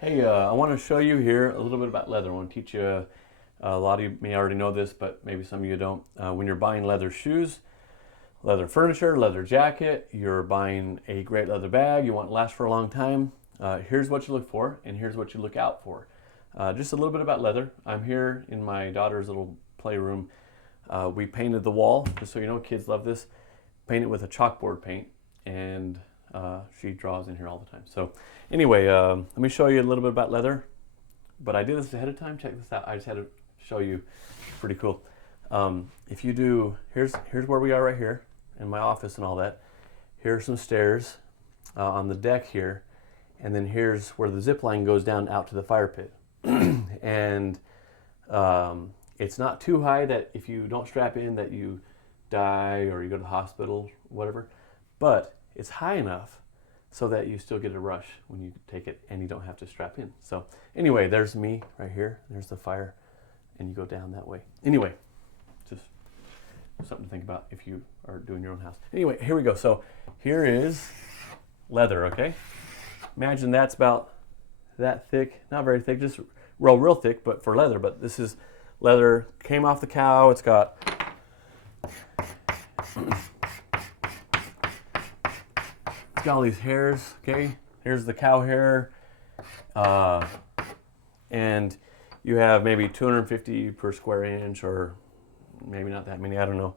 Hey, I want to show you here a little bit about leather. I want to teach you, a lot of you may already know this, but maybe some of you don't. When you're buying leather shoes, leather furniture, leather jacket, you're buying a great leather bag, you want it to last for a long time, here's what you look for and here's what you look out for. Just a little bit about leather. I'm here in my daughter's little playroom. We painted the wall, just so you know, kids love this. Paint it with a chalkboard paint, and she draws in here all the time. So anyway, let me show you a little bit about leather. But I did this ahead of time. Check this out. I just had to show you. Pretty cool. If you do, here's where we are right here in my office and all that. Here's some stairs on the deck here, and then here's where the zip line goes down out to the fire pit. And it's not too high that if you don't strap in that you die or you go to the hospital, whatever. But it's high enough so that you still get a rush when you take it and you don't have to strap in. So anyway, there's me right here. There's the fire, and you go down that way. Anyway, just something to think about if you are doing your own house. Anyway, here we go. So here is leather, okay? Imagine that's about that thick, not very thick, just real thick, but for leather. But this is leather, came off the cow. It's got all these hairs, okay? Here's the cow hair. And you have maybe 250 per square inch, or maybe not that many, I don't know.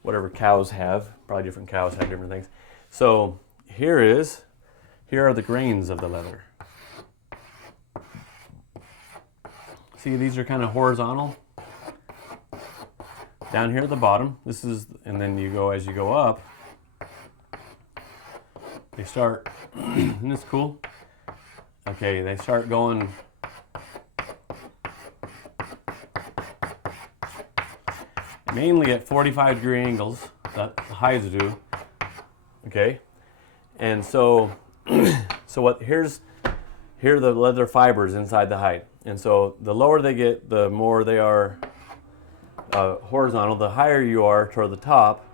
Whatever cows have, probably different cows have different things. So here are the grains of the leather. See, these are kind of horizontal. Down here at the bottom, this is, and then you go, as you go up, they start, isn't this cool? Okay, they start going mainly at 45-degree angles, that the hides do, okay? And so, here are the leather fibers inside the hide. And so the lower they get, the more they are horizontal. The higher you are toward the top,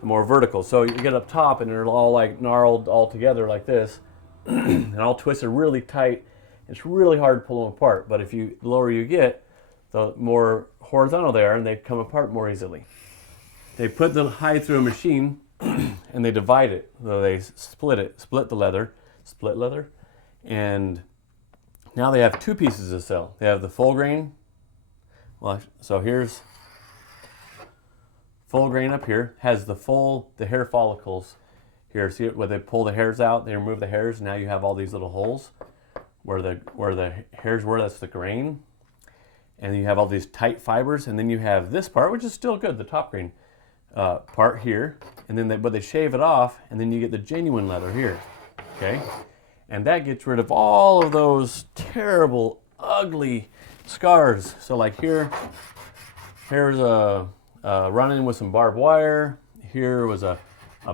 the more vertical. So you get up top and they're all like gnarled all together like this, and all twisted really tight. It's really hard to pull them apart. But the lower you get, the more horizontal they are, and they come apart more easily. They put the hide through a machine and they divide it. So they split the leather, split leather, and now they have two pieces to sell. They have the full grain. Well, so here's full grain up here, has the hair follicles here. See where they pull the hairs out, they remove the hairs, now you have all these little holes where the hairs were, that's the grain. And you have all these tight fibers, and then you have this part, which is still good, the top grain part here. And then but they shave it off, and then you get the genuine leather here, okay? And that gets rid of all of those terrible, ugly scars. So like here's a run-in with some barbed wire. Here was a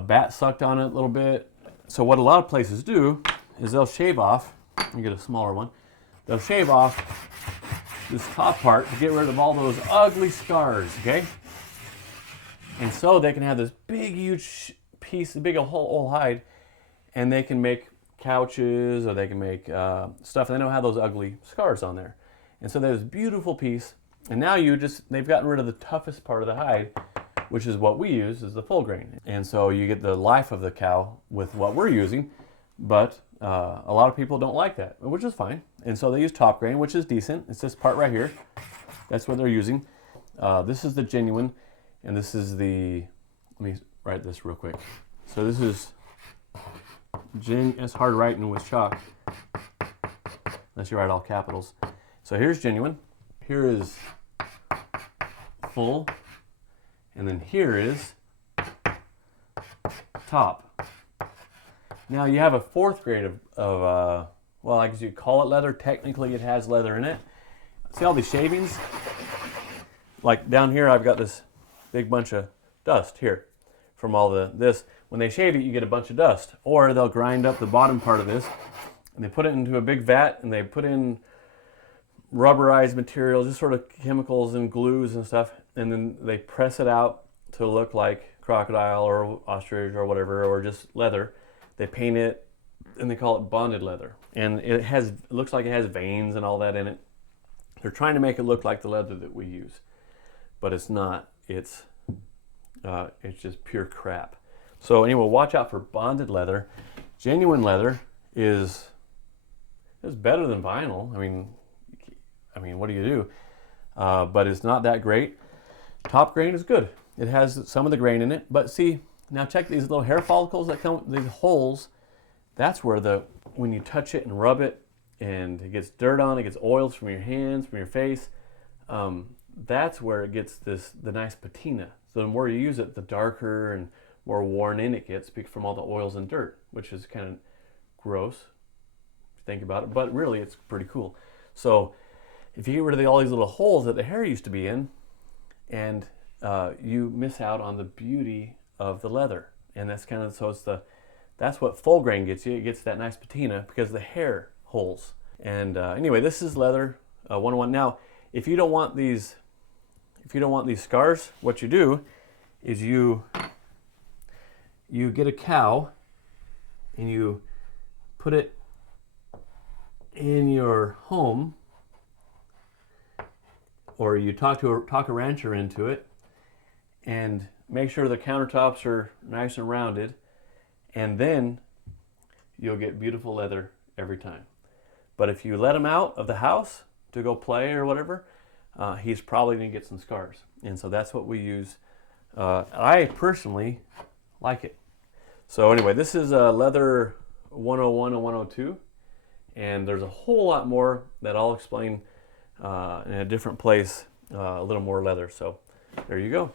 bat sucked on it a little bit. So what a lot of places do is they'll shave off, you get a smaller one, they'll shave off this top part to get rid of all those ugly scars, okay? And so they can have this big, huge piece, big whole hide, and they can make couches, or they can make stuff, and they don't have those ugly scars on there. And so there's this beautiful piece, and now they've gotten rid of the toughest part of the hide, which is what we use, is the full grain. And so you get the life of the cow with what we're using, but a lot of people don't like that, which is fine. And so they use top grain, which is decent. It's this part right here. That's what they're using. This is the genuine, and this is let me write this real quick. So this is it's hard writing with chalk, unless you write all capitals. So here's genuine, here is full, and then here is top. Now you have a fourth grade of well, I guess you call it leather. Technically it has leather in it. See all these shavings? Like down here I've got this big bunch of dust here from all this. When they shave it, you get a bunch of dust. Or they'll grind up the bottom part of this, and they put it into a big vat, and they put in rubberized material, just sort of chemicals and glues and stuff, and then they press it out to look like crocodile or ostrich or whatever, or just leather. They paint it and they call it bonded leather. And it looks like it has veins and all that in it. They're trying to make it look like the leather that we use, but it's not. It's just pure crap. So anyway, watch out for bonded leather. Genuine leather is better than vinyl. I mean, what do you do? But it's not that great. Top grain is good. It has some of the grain in it, but see, now check these little hair follicles that come, these holes. That's where when you touch it and rub it, and it gets dirt on it, gets oils from your hands, from your face. That's where it gets the nice patina. So the more you use it, the darker and more worn in it gets from all the oils and dirt, which is kind of gross if you think about it, but really it's pretty cool. So if you get rid of all these little holes that the hair used to be in, and you miss out on the beauty of the leather. And that's kind of, that's what full grain gets you. It gets that nice patina because of the hair holes. And anyway, this is leather 101. Now, if you don't want these scars, what you do is you get a cow and you put it in your home, or you talk a rancher into it, and make sure the countertops are nice and rounded, and then you'll get beautiful leather every time. But if you let him out of the house to go play or whatever, he's probably going to get some scars. And so that's what we use. I personally like it. So anyway, this is leather 101 and 102. And there's a whole lot more that I'll explain in a different place, a little more leather. So there you go.